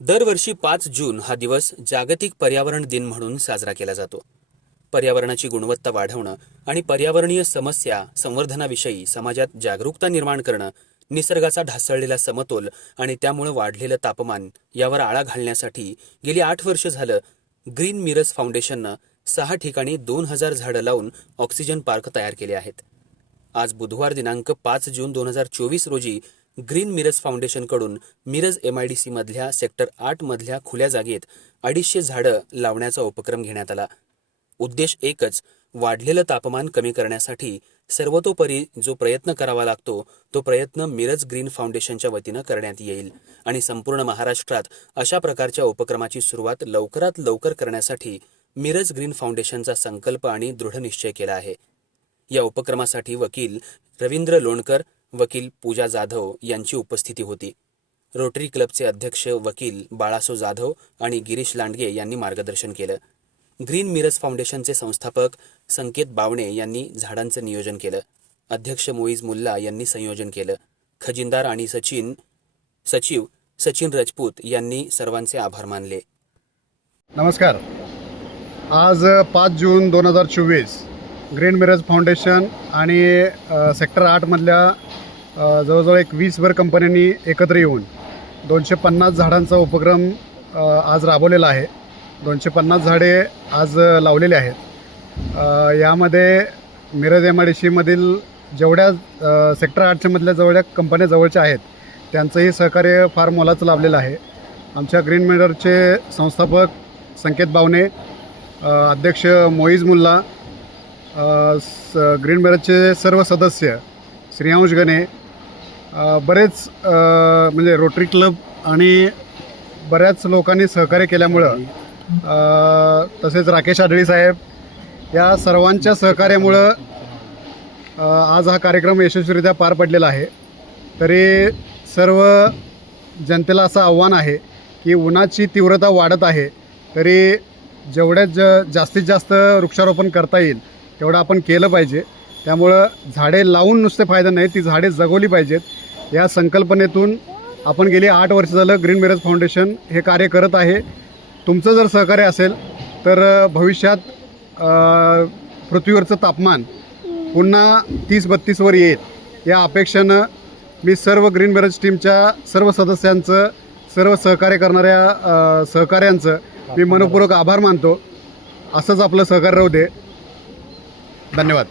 दरवर्षी 5 जून हा दिवस जागतिक पर्यावरण दिन म्हणून साजरा केला जातो. पर्यावरणाची गुणवत्ता वाढवणं आणि पर्यावरणीय समस्या संवर्धनाविषयी समाजात जागरूकता निर्माण करणं, निसर्गाचा ढासळलेला समतोल आणि त्यामुळे वाढलेलं तापमान यावर आळा घालण्यासाठी गेली 8 वर्ष झालं ग्रीन मिरर्स फाउंडेशननं 6 ठिकाणी 2000 झाडं लावून ऑक्सिजन पार्क तयार केले आहेत. आज बुधवार दिनांक 5 जून 2024 रोजी ग्रीन मिरर्स फाउंडेशनकडून मिरज MIDC मधल्या सेक्टर 8 मधल्या खुल्या जागेत 250 झाडं लावण्याचा उपक्रम घेण्यात आला. उद्देश एकच, वाढलेलं तापमान कमी करण्यासाठी सर्वतोपरी जो प्रयत्न करावा लागतो तो प्रयत्न मिरज ग्रीन फाउंडेशनच्या वतीनं करण्यात येईल आणि संपूर्ण महाराष्ट्रात अशा प्रकारच्या उपक्रमाची सुरुवात लवकरात लवकर करण्यासाठी मिरज ग्रीन फाउंडेशनचा संकल्प आणि दृढ निश्चय केला आहे. या उपक्रमासाठी वकील रवींद्र लोणकर, वकील पूजा जाधव यांची उपस्थिती होती. रोटरी क्लबचे अध्यक्ष वकील बाळासो जाधव आणि गिरीश लांडगे यांनी मार्गदर्शन केलं. ग्रीन मिरर्स फाउंडेशनचे संस्थापक संकेत बावणे यांनी झाडांचं नियोजन केलं. अध्यक्ष मोईज मुल्ला यांनी संयोजन केलं. खजिनदार आणि सचिव सचिन राजपूत यांनी सर्वांचे आभार मानले. नमस्कार. आज 5 जून 2024 ग्रीन मिरर्स फाउंडेशन आणि सेक्टर 8 मधल्या जवळजवळ 20 कंपन्यांनी एकत्र येऊन 250 झाडांचा उपक्रम आज राबवलेला आहे. 250 झाडे आज लावलेले आहेत. यामध्ये मिरज MIDC मधील जेवढ्या सेक्टर 8 मधल्या जेवढ्या कंपन्या जवळच्या आहेत त्यांचंही सहकार्य फार मोलाचं लाभलेलं आहे. आमच्या ग्रीन मिररचे संस्थापक संकेत बावणे, अध्यक्ष मोईज मुल्ला, ग्रीन मिररचे सर्व सदस्य श्रेयांश गणे, बरेच म्हणजे रोटरी क्लब आणि बऱ्याच लोकांनी सहकार्य केल्यामुळं, तसेच राकेश आढळी साहेब, या सर्वांच्या सहकार्यामुळं आज हा कार्यक्रम यशस्वीरित्या पार पडलेला आहे. तरी सर्व जनतेला असं आव्हान आहे की उन्हाची तीव्रता वाढत आहे, तरी जेवढ्यात जास्तीत जास्त वृक्षारोपण करता येईल तेवढं आपण केलं पाहिजे. त्यामुळं झाडे लावून नुसते फायदा नाही, ती झाडे जगवली पाहिजेत. या संकल्पनेतून आपण गेली 8 वर्ष झालं ग्रीन मिरर्स फाउंडेशन हे कार्य करत आहे. तुमचं जर सहकार्य असेल तर भविष्यात पृथ्वीवरचं तापमान पुन्हा 30-32 वर येईल या अपेक्षेनं मी सर्व ग्रीन मिरर्स टीमच्या सर्व सदस्यांचं, सर्व सहकार्य करणाऱ्या सहकाऱ्यांचं मी मनपूर्वक आभार मानतो. असंच आपलं सहकार्य राहू दे. धन्यवाद.